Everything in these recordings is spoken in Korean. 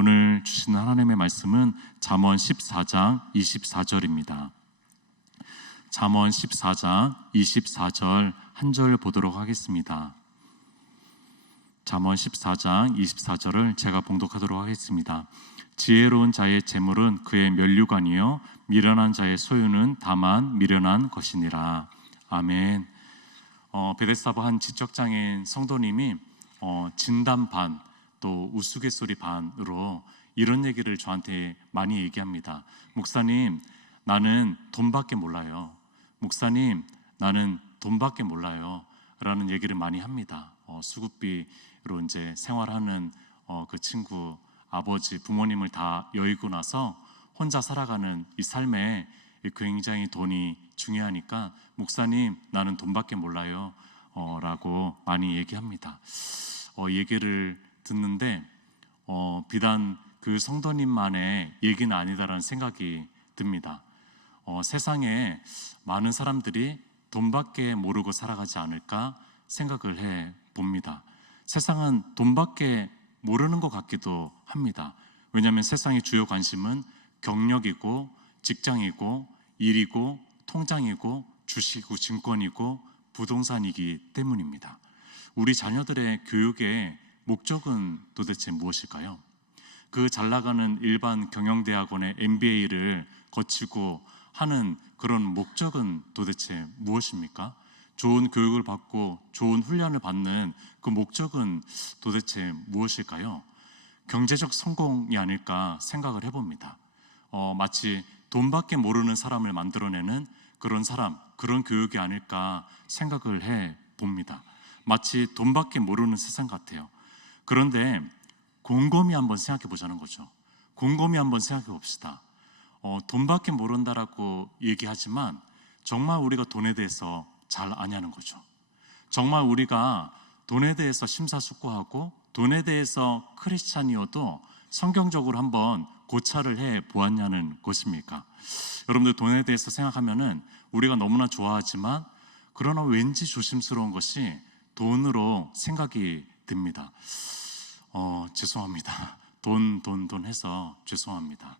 오늘 주신 하나님의 말씀은 잠언 14장 24절입니다. 잠언 14장 24절 한 절 보도록 하겠습니다. 잠언 14장 24절을 제가 봉독하도록 하겠습니다. 지혜로운 자의 재물은 그의 면류관이요 미련한 자의 소유는 다만 미련한 것이니라. 아멘. 베데스다바 한 지적장애인 성도님이 진담 반 또 우스갯소리 반으로 이런 얘기를 저한테 많이 얘기합니다. 목사님, 나는 돈밖에 몰라요. 목사님, 나는 돈밖에 몰라요. 라는 얘기를 많이 합니다. 수급비로 이제 생활하는 그 친구 아버지 부모님을 다 여의고 나서 혼자 살아가는 이 삶에 굉장히 돈이 중요하니까 목사님, 나는 돈밖에 몰라요. 라고 많이 얘기합니다. 얘기를 듣는데 비단 그 성도님만의 얘기는 아니다라는 생각이 듭니다. 세상에 많은 사람들이 돈밖에 모르고 살아가지 않을까 생각을 해 봅니다. 세상은 돈밖에 모르는 것 같기도 합니다. 왜냐하면 세상의 주요 관심은 경력이고 직장이고 일이고 통장이고 주식이고 증권이고 부동산이기 때문입니다. 우리 자녀들의 교육의 목적은 도대체 무엇일까요? 그 잘 나가는 일반 경영대학원의 MBA를 거치고 하는 그런 목적은 도대체 무엇입니까? 좋은 교육을 받고 좋은 훈련을 받는 그 목적은 도대체 무엇일까요? 경제적 성공이 아닐까 생각을 해봅니다. 마치 돈밖에 모르는 사람을 만들어내는 그런 사람, 그런 교육이 아닐까 생각을 해봅니다. 마치 돈밖에 모르는 세상 같아요. 그런데 곰곰이 한번 생각해 보자는 거죠. 곰곰이 한번 생각해 봅시다. 돈밖에 모른다라고 얘기하지만 정말 우리가 돈에 대해서 잘 아냐는 거죠. 정말 우리가 돈에 대해서 심사숙고하고 돈에 대해서 크리스찬이어도 성경적으로 한번 고찰을 해 보았냐는 것입니까? 여러분들 돈에 대해서 생각하면은 우리가 너무나 좋아하지만 그러나 왠지 조심스러운 것이 돈으로 생각이 듭니다. 죄송합니다. 돈 해서 죄송합니다.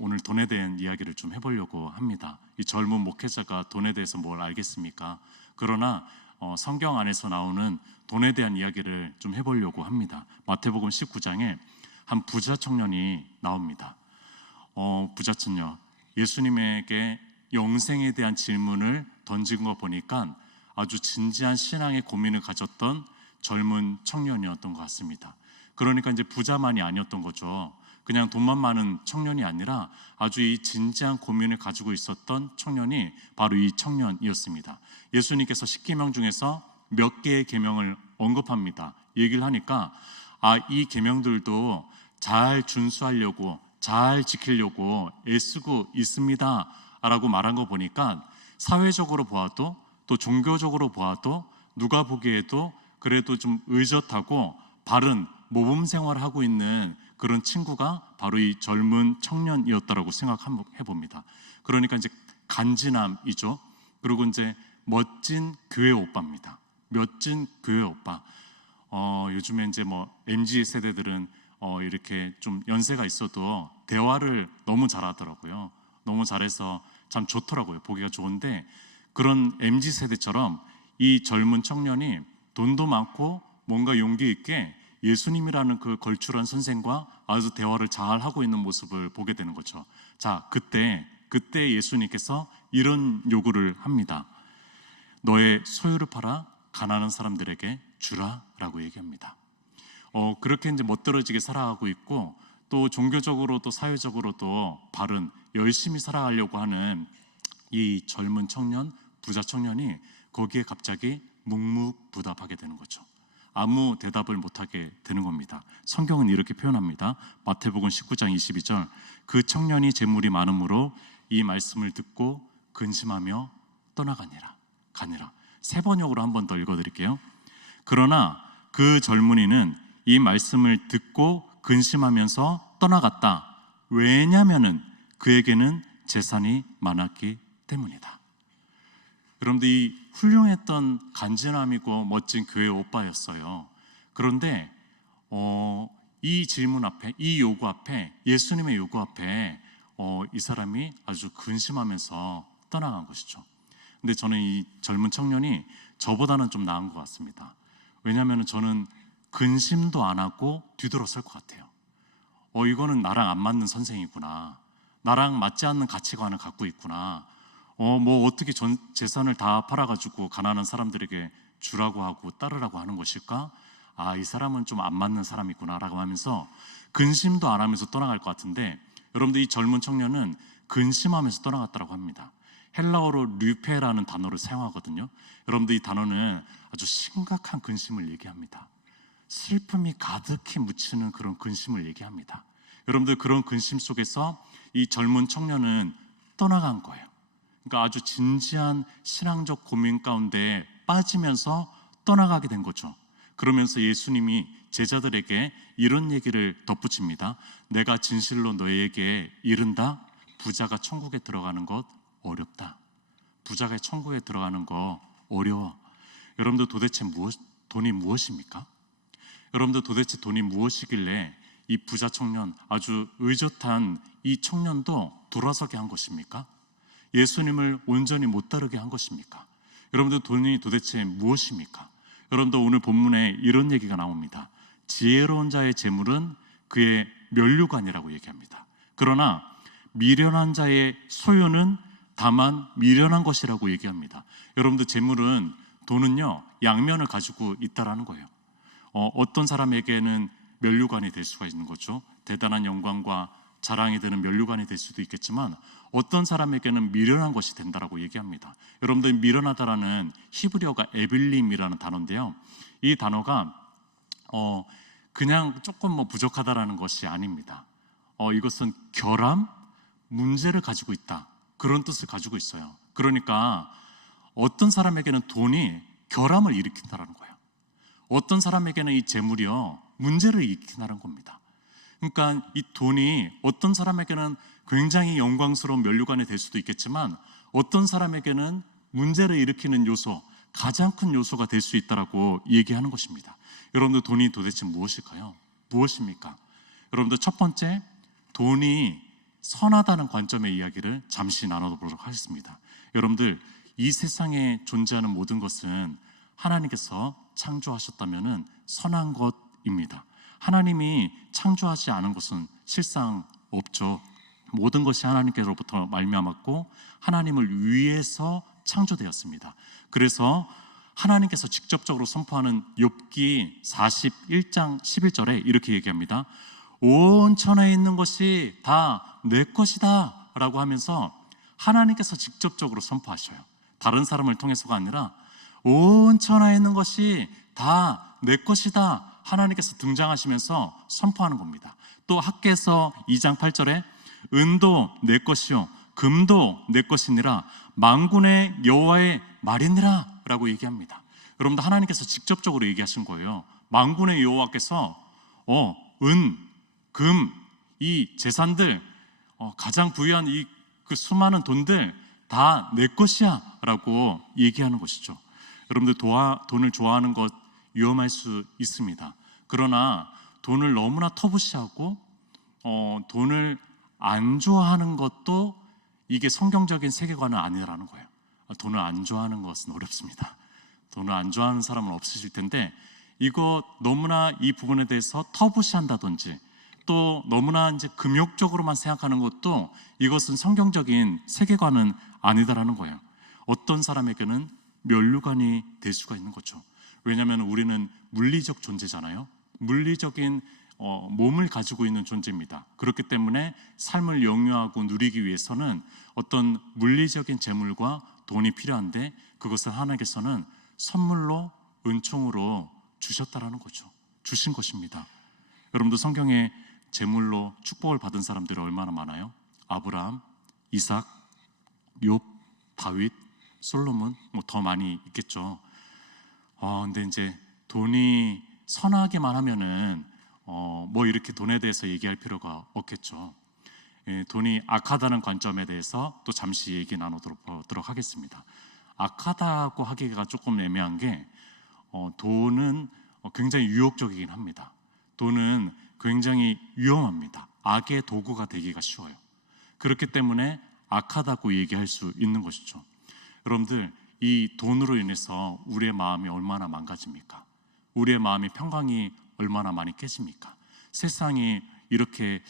오늘 돈에 대한 이야기를 좀 해보려고 합니다. 이 젊은 목회자가 돈에 대해서 뭘 알겠습니까? 그러나 성경 안에서 나오는 돈에 대한 이야기를 좀 해보려고 합니다. 마태복음 19장에 한 부자 청년이 나옵니다. 부자 청년, 예수님에게 영생에 대한 질문을 던진 거 보니까 아주 진지한 신앙의 고민을 가졌던 젊은 청년이었던 것 같습니다. 그러니까 이제 부자만이 아니었던 거죠. 그냥 돈만 많은 청년이 아니라 아주 이 진지한 고민을 가지고 있었던 청년이 바로 이 청년이었습니다. 예수님께서 10계명 중에서 몇 개의 계명을 언급합니다. 얘기를 하니까 이 계명들도 잘 준수하려고 잘 지키려고 애쓰고 있습니다 라고 말한 거 보니까 사회적으로 보아도 또 종교적으로 보아도 누가 보기에도 그래도 좀 의젓하고 바른 모범 생활을 하고 있는 그런 친구가 바로 이 젊은 청년이었다라고 생각해 봅니다. 그러니까 이제 간지남이죠. 그리고 이제 멋진 교회 오빠입니다. 멋진 교회 오빠. 요즘에 이제 뭐 MZ 세대들은 이렇게 좀 연세가 있어도 대화를 너무 잘하더라고요. 너무 잘해서 참 좋더라고요. 보기가 좋은데 그런 MZ 세대처럼 이 젊은 청년이 돈도 많고 뭔가 용기 있게 예수님이라는 그 걸출한 선생과 아주 대화를 잘 하고 있는 모습을 보게 되는 거죠. 자, 그때 예수님께서 이런 요구를 합니다. 너의 소유를 팔아 가난한 사람들에게 주라라고 얘기합니다. 그렇게 이제 멋들어지게 살아가고 있고 또 종교적으로도 사회적으로도 바른 열심히 살아가려고 하는 이 젊은 청년, 부자 청년이 거기에 갑자기 묵묵부답하게 되는 거죠. 아무 대답을 못하게 되는 겁니다. 성경은 이렇게 표현합니다. 마태복음 19장 22절 그 청년이 재물이 많으므로 이 말씀을 듣고 근심하며 떠나가니라. 세 번역으로 한 번 더 읽어드릴게요. 그러나 그 젊은이는 이 말씀을 듣고 근심하면서 떠나갔다. 왜냐하면은 그에게는 재산이 많았기 때문이다. 여러분들 이 훌륭했던 간지남이고 멋진 교회 오빠였어요. 그런데 이 질문 앞에, 이 요구 앞에, 예수님의 요구 앞에 이 사람이 아주 근심하면서 떠나간 것이죠. 근데 저는 이 젊은 청년이 저보다는 좀 나은 것 같습니다. 왜냐하면 저는 근심도 안 하고 뒤돌아설 것 같아요. 이거는 나랑 안 맞는 선생이구나, 나랑 맞지 않는 가치관을 갖고 있구나, 뭐 어떻게 전 재산을 다 팔아가지고 가난한 사람들에게 주라고 하고 따르라고 하는 것일까? 이 사람은 좀 안 맞는 사람이구나 라고 하면서 근심도 안 하면서 떠나갈 것 같은데, 여러분들 이 젊은 청년은 근심하면서 떠나갔다고 합니다. 헬라어로 류페라는 단어를 사용하거든요. 여러분들 이 단어는 아주 심각한 근심을 얘기합니다. 슬픔이 가득히 묻히는 그런 근심을 얘기합니다. 여러분들 그런 근심 속에서 이 젊은 청년은 떠나간 거예요. 그러니까 아주 진지한 신앙적 고민 가운데 빠지면서 떠나가게 된 거죠. 그러면서 예수님이 제자들에게 이런 얘기를 덧붙입니다. 내가 진실로 너희에게 이른다. 부자가 천국에 들어가는 것 어렵다. 부자가 천국에 들어가는 거 어려워. 여러분들 도대체 돈이 무엇입니까? 여러분들 도대체 돈이 무엇이길래 이 부자 청년, 아주 의젓한 이 청년도 돌아서게 한 것입니까? 예수님을 온전히 못 따르게 한 것입니까? 여러분들 돈이 도대체 무엇입니까? 여러분들 오늘 본문에 이런 얘기가 나옵니다. 지혜로운 자의 재물은 그의 면류관이라고 얘기합니다. 그러나 미련한 자의 소유는 다만 미련한 것이라고 얘기합니다. 여러분들 재물은, 돈은요, 양면을 가지고 있다라는 거예요. 어떤 사람에게는 면류관이 될 수가 있는 거죠. 대단한 영광과 자랑이 되는 면류관이 될 수도 있겠지만, 어떤 사람에게는 미련한 것이 된다라고 얘기합니다. 여러분들 미련하다라는 히브리어가 에빌림이라는 단어인데요, 이 단어가 그냥 조금 부족하다라는 것이 아닙니다. 이것은 결함, 문제를 가지고 있다, 그런 뜻을 가지고 있어요. 그러니까 어떤 사람에게는 돈이 결함을 일으킨다라는 거예요. 어떤 사람에게는 이 재물이요, 문제를 일으킨다는 겁니다. 그러니까 이 돈이 어떤 사람에게는 굉장히 영광스러운 면류관이 될 수도 있겠지만, 어떤 사람에게는 문제를 일으키는 요소, 가장 큰 요소가 될 수 있다라고 얘기하는 것입니다. 여러분들 돈이 도대체 무엇일까요? 무엇입니까? 여러분들 첫 번째, 돈이 선하다는 관점의 이야기를 잠시 나눠보도록 하겠습니다. 여러분들 이 세상에 존재하는 모든 것은 하나님께서 창조하셨다면 선한 것입니다. 하나님이 창조하지 않은 것은 실상 없죠. 모든 것이 하나님께로부터 말미암았고 하나님을 위해서 창조되었습니다. 그래서 하나님께서 직접적으로 선포하는 욥기 41장 11절에 이렇게 얘기합니다. 온 천하에 있는 것이 다 내 것이다 라고 하면서 하나님께서 직접적으로 선포하셔요. 다른 사람을 통해서가 아니라 온 천하에 있는 것이 다 내 것이다, 하나님께서 등장하시면서 선포하는 겁니다. 또 학개서 2장 8절에 은도 내 것이요 금도 내 것이니라 만군의 여호와의 말이니라 라고 얘기합니다. 여러분들 하나님께서 직접적으로 얘기하신 거예요. 만군의 여호와께서 은, 금, 이 재산들, 가장 부유한 그 수많은 돈들 다 내 것이야 라고 얘기하는 것이죠. 여러분들 돈을 좋아하는 것 위험할 수 있습니다. 그러나 돈을 너무나 터부시하고 돈을 안 좋아하는 것도 이게 성경적인 세계관은 아니라는 거예요. 돈을 안 좋아하는 것은 어렵습니다. 돈을 안 좋아하는 사람은 없으실 텐데, 이거 너무나 이 부분에 대해서 터부시한다든지 또 너무나 이제 금욕적으로만 생각하는 것도 이것은 성경적인 세계관은 아니다라는 거예요. 어떤 사람에게는 면류관이 될 수가 있는 거죠. 왜냐하면 우리는 물리적 존재잖아요. 물리적인 몸을 가지고 있는 존재입니다. 그렇기 때문에 삶을 영유하고 누리기 위해서는 어떤 물리적인 재물과 돈이 필요한데, 그것을 하나님께서는 선물로, 은총으로 주셨다라는 거죠. 주신 것입니다. 여러분도 성경에 재물로 축복을 받은 사람들이 얼마나 많아요? 아브라함, 이삭, 욥, 다윗, 솔로몬, 더 많이 있겠죠. 근데 이제 돈이 선하게만 하면은 이렇게 돈에 대해서 얘기할 필요가 없겠죠. 돈이 악하다는 관점에 대해서 또 잠시 얘기 나누도록 하겠습니다. 악하다고 하기가 조금 애매한 게, 돈은 굉장히 유혹적이긴 합니다. 돈은 굉장히 위험합니다. 악의 도구가 되기가 쉬워요. 그렇기 때문에 악하다고 얘기할 수 있는 것이죠. 여러분들, 이 돈으로 인해서 우리의 마음이 얼마나 망가집니까? 우리의 마음이 평강이 얼마나 많이 깨집니까? 세상이 이렇게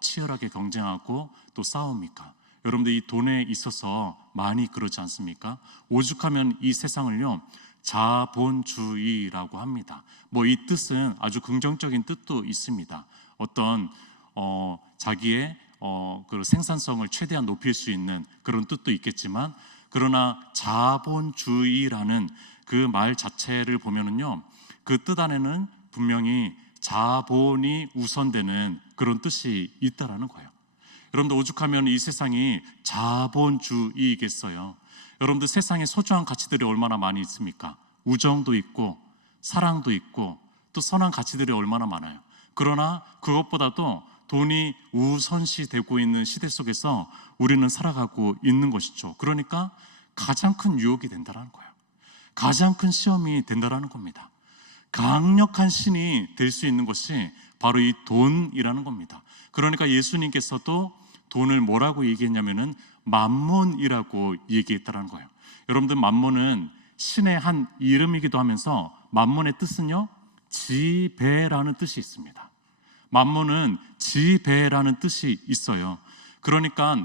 치열하게 경쟁하고 또 싸웁니까? 여러분들, 이 돈에 있어서 많이 그러지 않습니까? 오죽하면 이 세상을요, 자본주의라고 합니다. 뭐 이 뜻은 아주 긍정적인 뜻도 있습니다. 어떤 자기의 그 생산성을 최대한 높일 수 있는 그런 뜻도 있겠지만, 그러나 자본주의라는 그 말 자체를 보면은요, 그 뜻 안에는 분명히 자본이 우선되는 그런 뜻이 있다라는 거예요. 여러분들, 오죽하면 이 세상이 자본주의이겠어요? 여러분들, 세상에 소중한 가치들이 얼마나 많이 있습니까? 우정도 있고 사랑도 있고 또 선한 가치들이 얼마나 많아요. 그러나 그것보다도 돈이 우선시되고 있는 시대 속에서 우리는 살아가고 있는 것이죠. 그러니까 가장 큰 유혹이 된다는 거예요. 가장 큰 시험이 된다는 겁니다. 강력한 신이 될 수 있는 것이 바로 이 돈이라는 겁니다. 그러니까 예수님께서도 돈을 뭐라고 얘기했냐면은 맘몬이라고 얘기했다는 거예요. 여러분들, 맘몬은 신의 한 이름이기도 하면서 맘몬의 뜻은요, 지배라는 뜻이 있습니다. 맘몬은 지배라는 뜻이 있어요. 그러니까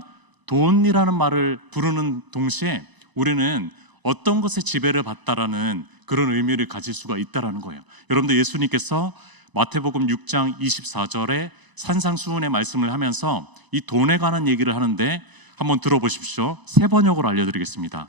돈이라는 말을 부르는 동시에 우리는 어떤 것에 지배를 받다라는 그런 의미를 가질 수가 있다라는 거예요. 여러분들, 예수님께서 마태복음 6장 24절에 산상수훈의 말씀을 하면서 이 돈에 관한 얘기를 하는데, 한번 들어보십시오. 세 번역으로 알려드리겠습니다.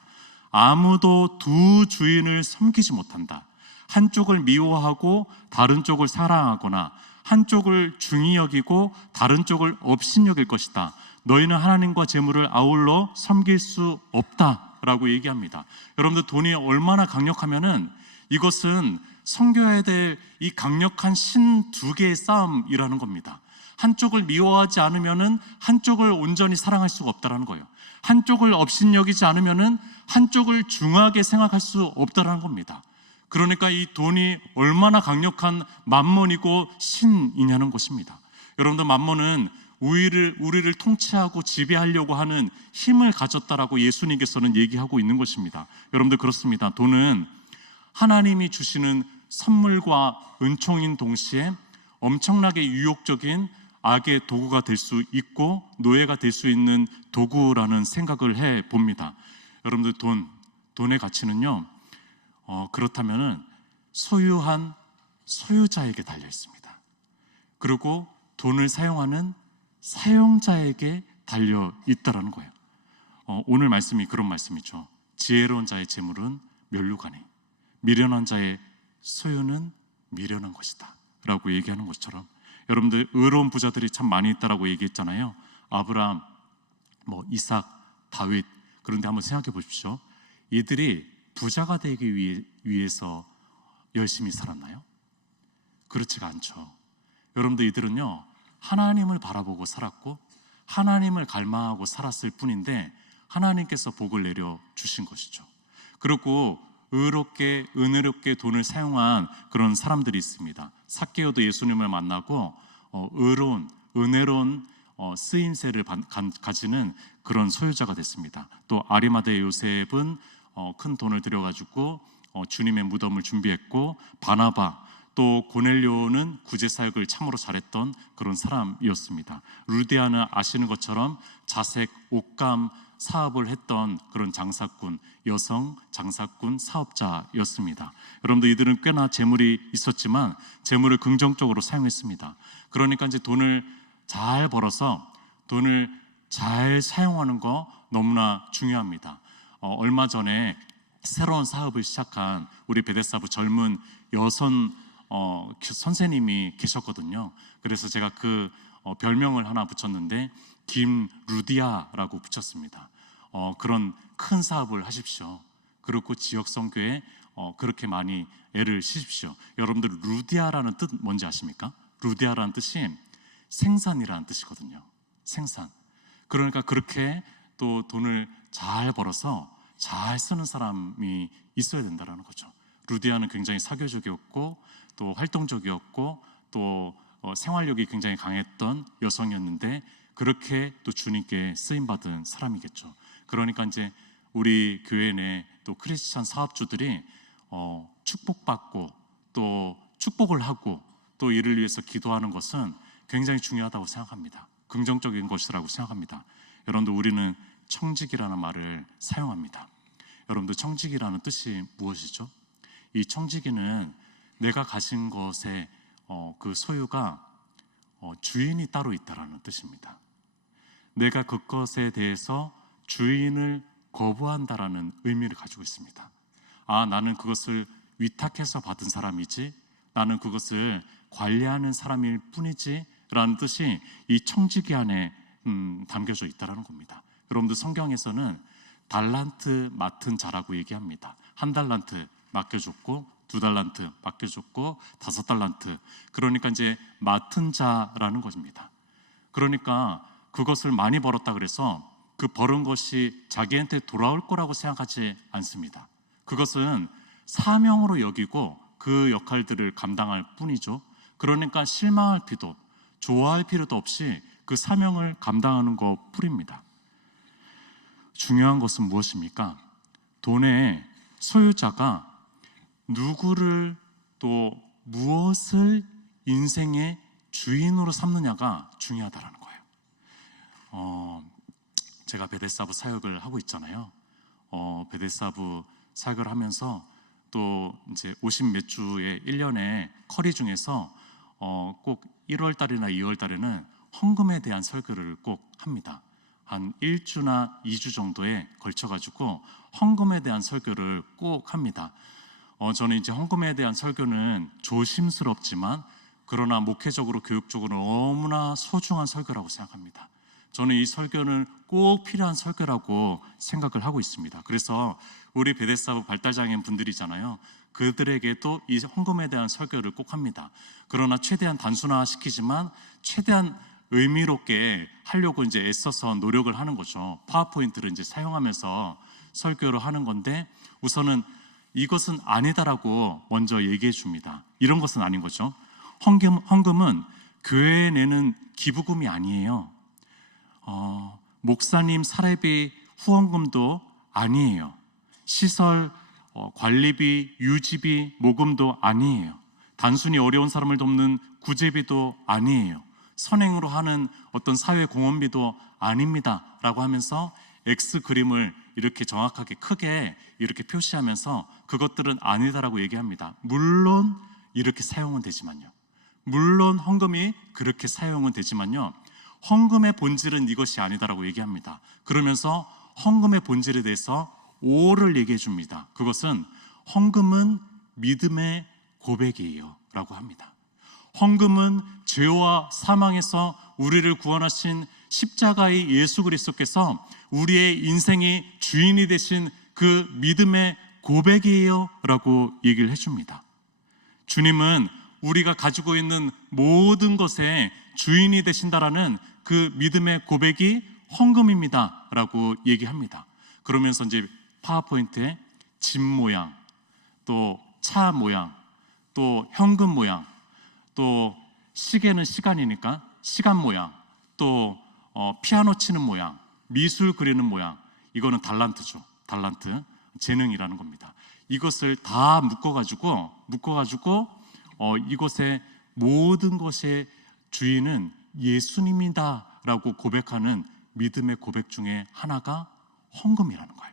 아무도 두 주인을 섬기지 못한다. 한쪽을 미워하고 다른 쪽을 사랑하거나 한쪽을 중히 여기고 다른 쪽을 업신여길 것이다. 너희는 하나님과 재물을 아울러 섬길 수 없다라고 얘기합니다. 여러분들, 돈이 얼마나 강력하면은 이것은 섬겨야 될 이 강력한 신 두 개의 싸움이라는 겁니다. 한쪽을 미워하지 않으면은 한쪽을 온전히 사랑할 수가 없다라는 거예요. 한쪽을 업신여기지 않으면은 한쪽을 중하게 생각할 수 없다라는 겁니다. 그러니까 이 돈이 얼마나 강력한 맘몬이고 신이냐는 것입니다. 여러분들, 맘몬은 우리를 통치하고 지배하려고 하는 힘을 가졌다라고 예수님께서는 얘기하고 있는 것입니다. 여러분들, 그렇습니다. 돈은 하나님이 주시는 선물과 은총인 동시에 엄청나게 유혹적인 악의 도구가 될 수 있고 노예가 될 수 있는 도구라는 생각을 해 봅니다. 여러분들, 돈의 가치는요, 그렇다면은 소유한 소유자에게 달려 있습니다. 그리고 돈을 사용하는 사용자에게 달려 있다라는 거예요. 오늘 말씀이 그런 말씀이죠. 지혜로운 자의 재물은 멸류관이, 미련한 자의 소유는 미련한 것이다 라고 얘기하는 것처럼, 여러분들, 의로운 부자들이 참 많이 있다라고 얘기했잖아요. 아브라함, 이삭, 다윗. 그런데 한번 생각해 보십시오. 이들이 부자가 되기 위해서 열심히 살았나요? 그렇지가 않죠. 여러분들, 이들은요, 하나님을 바라보고 살았고 하나님을 갈망하고 살았을 뿐인데 하나님께서 복을 내려 주신 것이죠. 그리고 의롭게 은혜롭게 돈을 사용한 그런 사람들이 있습니다. 삭개오도 예수님을 만나고 의로운 은혜로운 쓰임새를 가지는 그런 소유자가 됐습니다. 또 아리마대 요셉은 큰 돈을 들여가지고 주님의 무덤을 준비했고, 바나바 또 고넬료는 구제 사역을 참으로 잘했던 그런 사람이었습니다. 루디아는 아시는 것처럼 자색 옷감 사업을 했던 그런 장사꾼, 여성 장사꾼 사업자였습니다. 여러분들, 이들은 꽤나 재물이 있었지만 재물을 긍정적으로 사용했습니다. 그러니까 이제 돈을 잘 벌어서 돈을 잘 사용하는 거 너무나 중요합니다. 얼마 전에 새로운 사업을 시작한 우리 베데스다부 젊은 여성 선생님이 계셨거든요. 그래서 제가 그 별명을 하나 붙였는데 김루디아라고 붙였습니다. 그런 큰 사업을 하십시오. 그리고 지역 선교에 그렇게 많이 애를 쓰십시오. 여러분들, 루디아라는 뜻 뭔지 아십니까? 루디아라는 뜻이 생산이라는 뜻이거든요. 생산. 그러니까 그렇게 또 돈을 잘 벌어서 잘 쓰는 사람이 있어야 된다는 거죠. 루디아는 굉장히 사교적이었고 또 활동적이었고 또 생활력이 굉장히 강했던 여성이었는데 그렇게 또 주님께 쓰임받은 사람이겠죠. 그러니까 이제 우리 교회 내 또 크리스찬 사업주들이 축복받고 또 축복을 하고 또 이를 위해서 기도하는 것은 굉장히 중요하다고 생각합니다. 긍정적인 것이라고 생각합니다. 여러분들, 우리는 청직이라는 말을 사용합니다. 여러분들, 청지기라는 뜻이 무엇이죠? 이 청지기는 내가 가진 것의 그 소유가 주인이 따로 있다라는 뜻입니다. 내가 그것에 대해서 주인을 거부한다라는 의미를 가지고 있습니다. 나는 그것을 위탁해서 받은 사람이지, 나는 그것을 관리하는 사람일 뿐이지 라는 뜻이 이 청지기 안에 담겨져 있다라는 겁니다. 여러분들, 성경에서는 달란트 맡은 자라고 얘기합니다. 1달란트 맡겨줬고 2달란트 맡겨줬고 5달란트, 그러니까 이제 맡은 자라는 것입니다. 그러니까 그것을 많이 벌었다 그래서 그 벌은 것이 자기한테 돌아올 거라고 생각하지 않습니다. 그것은 사명으로 여기고 그 역할들을 감당할 뿐이죠. 그러니까 실망할 필요도, 좋아할 필요도 없이 그 사명을 감당하는 것뿐입니다. 중요한 것은 무엇입니까? 돈의 소유자가 누구를 또 무엇을 인생의 주인으로 삼느냐가 중요하다라는 거예요. 제가 베데스다부 사역을 하고 있잖아요. 베데스다부 사역을 하면서 또 이제 50 몇 주의 1년에 커리 중에서 꼭 1월 달이나 2월 달에는 헌금에 대한 설교를 꼭 합니다. 한 1주나 2주 정도에 걸쳐가지고 헌금에 대한 설교를 꼭 합니다. 저는 이제 헌금에 대한 설교는 조심스럽지만 그러나 목회적으로 교육적으로 너무나 소중한 설교라고 생각합니다. 저는 이 설교는 꼭 필요한 설교라고 생각을 하고 있습니다. 그래서 우리 베데스다부 발달장애인 분들이잖아요. 그들에게도 이 헌금에 대한 설교를 꼭 합니다. 그러나 최대한 단순화시키지만 최대한 의미롭게 하려고 이제 애써서 노력을 하는 거죠. 파워포인트를 이제 사용하면서 설교를 하는 건데, 우선은 이것은 아니다라고 먼저 얘기해 줍니다. 이런 것은 아닌 거죠. 헌금은 교회에 내는 기부금이 아니에요. 목사님 사례비 후원금도 아니에요. 시설 관리비, 유지비, 모금도 아니에요. 단순히 어려운 사람을 돕는 구제비도 아니에요. 선행으로 하는 어떤 사회 공헌비도 아닙니다 라고 하면서 X 그림을 이렇게 정확하게 크게 이렇게 표시하면서 그것들은 아니다라고 얘기합니다. 물론 이렇게 사용은 되지만요. 물론 헌금이 그렇게 사용은 되지만요. 헌금의 본질은 이것이 아니다라고 얘기합니다. 그러면서 헌금의 본질에 대해서 5를 얘기해 줍니다. 그것은 헌금은 믿음의 고백이에요 라고 합니다. 헌금은 죄와 사망에서 우리를 구원하신 십자가의 예수 그리스도께서 우리의 인생의 주인이 되신 그 믿음의 고백이에요 라고 얘기를 해줍니다. 주님은 우리가 가지고 있는 모든 것의 주인이 되신다라는 그 믿음의 고백이 헌금입니다 라고 얘기합니다. 그러면서 이제 파워포인트에 집 모양, 또 차 모양, 또 현금 모양, 또 시계는 시간이니까 시간 모양, 또 피아노 치는 모양, 미술 그리는 모양, 이거는 달란트죠. 달란트, 재능이라는 겁니다. 이것을 다 묶어가지고 이것의 모든 것의 주인은 예수님이다 라고 고백하는 믿음의 고백 중에 하나가 헌금이라는 거예요.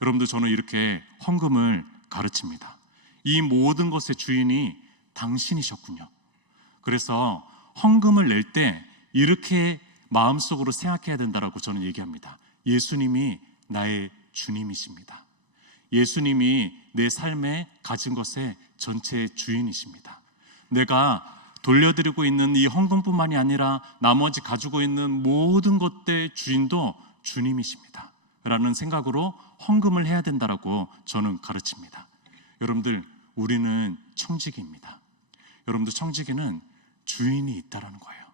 여러분들, 저는 이렇게 헌금을 가르칩니다. 이 모든 것의 주인이 당신이셨군요. 그래서 헌금을 낼 때 이렇게 마음속으로 생각해야 된다라고 저는 얘기합니다. 예수님이 나의 주님이십니다. 예수님이 내 삶에 가진 것의 전체의 주인이십니다. 내가 돌려드리고 있는 이 헌금뿐만이 아니라 나머지 가지고 있는 모든 것들의 주인도 주님이십니다 라는 생각으로 헌금을 해야 된다라고 저는 가르칩니다. 여러분들, 우리는 청지기입니다. 여러분들, 청지기는 주인이 있다라는 거예요.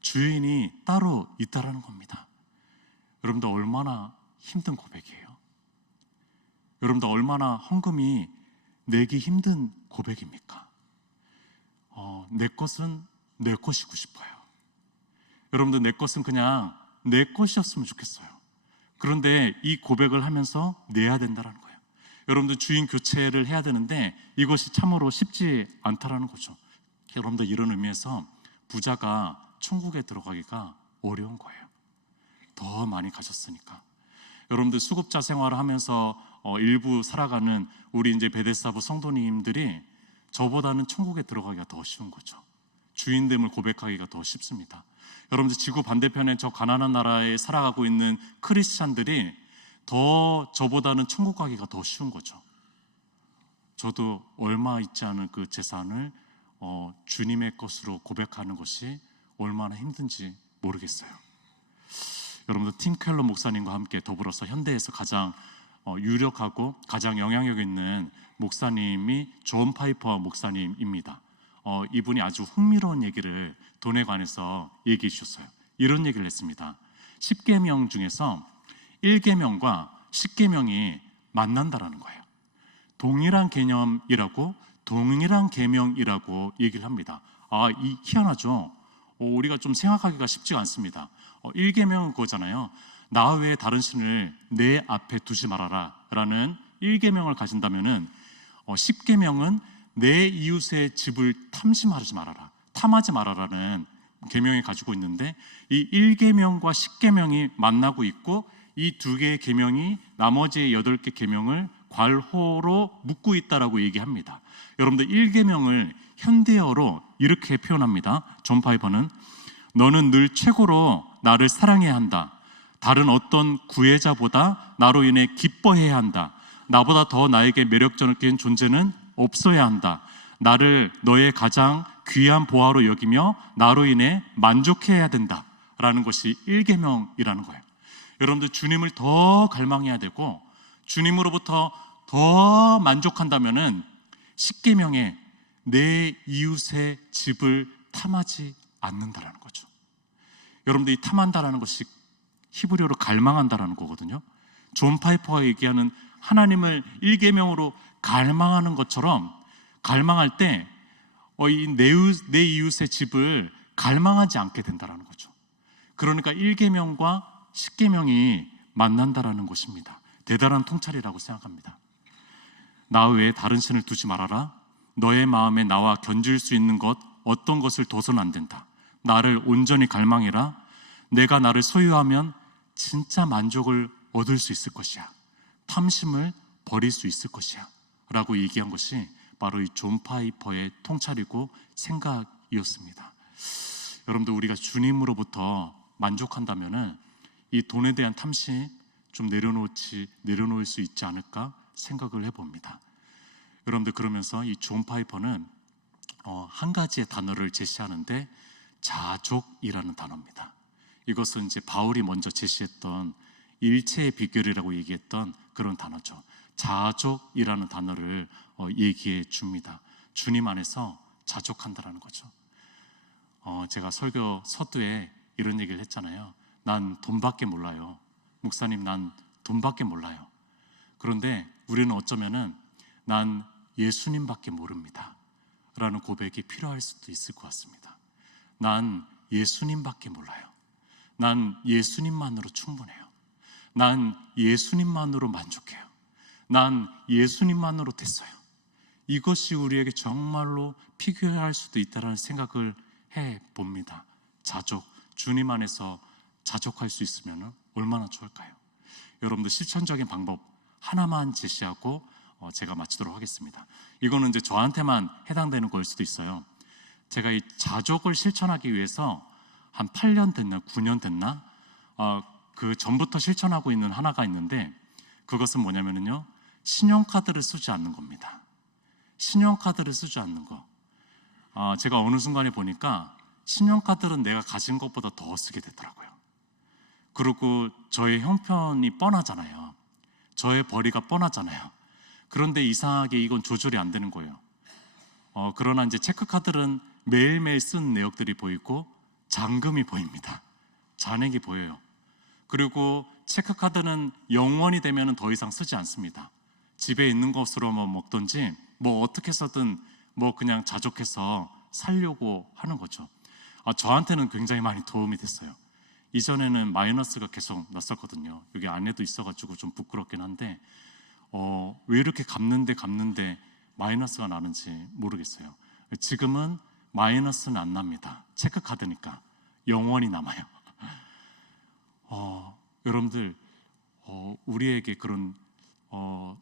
주인이 따로 있다라는 겁니다. 여러분들, 얼마나 힘든 고백이에요. 여러분들, 얼마나 헌금이 내기 힘든 고백입니까? 내 것은 내 것이고 싶어요. 여러분들, 내 것은 그냥 내 것이었으면 좋겠어요. 그런데 이 고백을 하면서 내야 된다는 거예요. 여러분들, 주인 교체를 해야 되는데 이것이 참으로 쉽지 않다라는 거죠. 여러분들, 이런 의미에서 부자가 천국에 들어가기가 어려운 거예요. 더 많이 가졌으니까. 여러분들, 수급자 생활을 하면서 일부 살아가는 우리 이제 베데스다부 성도님들이 저보다는 천국에 들어가기가 더 쉬운 거죠. 주인됨을 고백하기가 더 쉽습니다. 여러분들, 지구 반대편에 저 가난한 나라에 살아가고 있는 크리스찬들이 더 저보다는 천국 가기가 더 쉬운 거죠. 저도 얼마 있지 않은 그 재산을 주님의 것으로 고백하는 것이 얼마나 힘든지 모르겠어요. 여러분들, 팀 켈러 목사님과 함께 더불어서 현대에서 가장 유력하고 가장 영향력 있는 목사님이 존 파이퍼 목사님입니다. 이분이 아주 흥미로운 얘기를 돈에 관해서 얘기해 주셨어요. 이런 얘기를 했습니다. 10계명 중에서 1계명과 10계명이 만난다라는 거예요. 동일한 개념이라고, 동일한 계명이라고 얘기를 합니다. 이 희한하죠? 우리가 좀 생각하기가 쉽지가 않습니다. 1계명은 그거잖아요. 나 외에 다른 신을 내 앞에 두지 말아라 라는 1계명을 가진다면은 10계명은 내 이웃의 집을 탐심하지 말아라, 탐하지 말아라는 계명이 가지고 있는데, 이 1계명과 10계명이 만나고 있고 이 두 개의 계명이 나머지 8개 계명을 괄호로 묶고 있다라고 얘기합니다. 여러분들, 1계명을 현대어로 이렇게 표현합니다. 존 파이퍼는 너는 늘 최고로 나를 사랑해야 한다. 다른 어떤 구애자보다 나로 인해 기뻐해야 한다. 나보다 더 나에게 매력적인 존재는 없어야 한다. 나를 너의 가장 귀한 보화로 여기며 나로 인해 만족해야 된다 라는 것이 1계명이라는 거예요. 여러분들, 주님을 더 갈망해야 되고 주님으로부터 더 만족한다면은 10계명에 내 이웃의 집을 탐하지 않는다라는 거죠. 여러분들, 이 탐한다라는 것이 히브리어로 갈망한다라는 거거든요. 존 파이퍼가 얘기하는 하나님을 1계명으로 갈망하는 것처럼, 갈망할 때 내 이웃의 집을 갈망하지 않게 된다라는 거죠. 그러니까 1계명과 10계명이 만난다라는 것입니다. 대단한 통찰이라고 생각합니다. 나 외에 다른 신을 두지 말아라. 너의 마음에 나와 견줄 수 있는 것 어떤 것을 둬서는 안 된다. 나를 온전히 갈망해라. 내가 나를 소유하면 진짜 만족을 얻을 수 있을 것이야. 탐심을 버릴 수 있을 것이야 라고 얘기한 것이 바로 이 존 파이퍼의 통찰이고 생각이었습니다. 여러분들, 우리가 주님으로부터 만족한다면은 이 돈에 대한 탐심 좀 내려놓을 수 있지 않을까 생각을 해봅니다. 여러분들, 그러면서 이 존 파이퍼는 한 가지의 단어를 제시하는데 자족이라는 단어입니다. 이것은 이제 바울이 먼저 제시했던 일체의 비결이라고 얘기했던 그런 단어죠. 자족이라는 단어를 얘기해 줍니다. 주님 안에서 자족한다라는 거죠. 제가 설교 서두에 이런 얘기를 했잖아요. 난 돈밖에 몰라요. 목사님, 난 돈밖에 몰라요. 그런데 우리는 어쩌면은 난 예수님밖에 모릅니다 라는 고백이 필요할 수도 있을 것 같습니다. 난 예수님밖에 몰라요. 난 예수님만으로 충분해요. 난 예수님만으로 만족해요. 난 예수님만으로 됐어요. 이것이 우리에게 정말로 필요할 수도 있다는 생각을 해봅니다. 자족, 주님 안에서 자족할 수 있으면 얼마나 좋을까요? 여러분들, 실천적인 방법 하나만 제시하고 제가 마치도록 하겠습니다. 이거는 이제 저한테만 해당되는 걸 수도 있어요. 제가 이 자족을 실천하기 위해서 한 8년 됐나 9년 됐나 그 전부터 실천하고 있는 하나가 있는데, 그것은 뭐냐면요, 신용카드를 쓰지 않는 겁니다. 신용카드를 쓰지 않는 거. 제가 어느 순간에 보니까 신용카드는 내가 가진 것보다 더 쓰게 되더라고요. 그리고 저의 형편이 뻔하잖아요. 저의 벌이가 뻔하잖아요. 그런데 이상하게 이건 조절이 안 되는 거예요. 그러나 이제 체크카드는 매일매일 쓴 내역들이 보이고 잔금이 보입니다. 잔액이 보여요. 그리고 체크카드는 영원이 되면 더 이상 쓰지 않습니다. 집에 있는 것으로 먹든지 어떻게 해서든 그냥 자족해서 살려고 하는 거죠. 저한테는 굉장히 많이 도움이 됐어요. 이전에는 마이너스가 계속 났었거든요. 여기 안에도 있어가지고 좀 부끄럽긴 한데 왜 이렇게 갚는데 마이너스가 나는지 모르겠어요. 지금은 마이너스는 안 납니다. 체크카드니까 영원히 남아요. 여러분들 우리에게 그런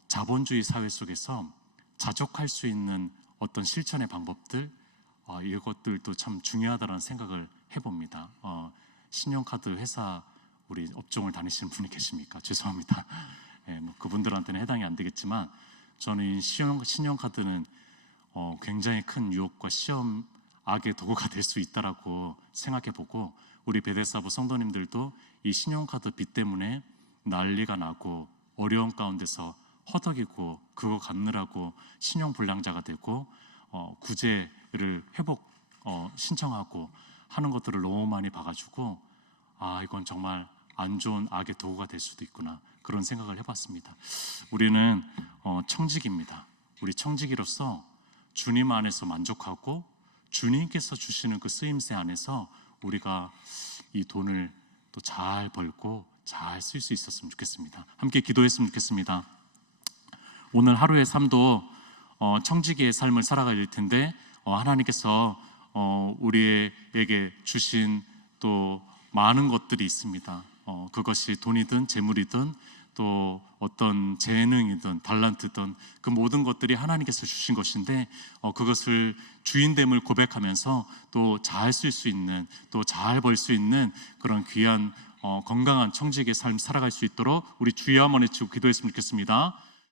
자본주의 사회 속에서 자족할 수 있는 어떤 실천의 방법들, 이것들도 참 중요하다는 생각을 해봅니다. 신용카드 회사 우리 업종을 다니시는 분이 계십니까? 죄송합니다. 뭐 그분들한테는 해당이 안 되겠지만 저는 이 신용카드는 굉장히 큰 유혹과 시험 악의 도구가 될 수 있다라고 생각해보고, 우리 베데스다부 성도님들도 이 신용카드 빚 때문에 난리가 나고 어려운 가운데서 허덕이고 그거 갚느라고 신용불량자가 되고 구제를 회복 신청하고 하는 것들을 너무 많이 봐가지고 이건 정말 안 좋은 악의 도구가 될 수도 있구나, 그런 생각을 해봤습니다. 우리는 청직입니다. 우리 청직이로서 주님 안에서 만족하고 주님께서 주시는 그 쓰임새 안에서 우리가 이 돈을 또 잘 벌고 잘 쓸 수 있었으면 좋겠습니다. 함께 기도했으면 좋겠습니다. 오늘 하루의 삶도 청지기의 삶을 살아가야 될 텐데 하나님께서 우리에게 주신 또 많은 것들이 있습니다. 그것이 돈이든 재물이든 또 어떤 재능이든 달란트든 그 모든 것들이 하나님께서 주신 것인데 그것을 주인됨을 고백하면서 또 잘 쓸 수 있는, 또 잘 벌 수 있는 그런 귀한 건강한 청지기의 삶 살아갈 수 있도록 우리 주여 한번 외치고 기도했으면 좋겠습니다.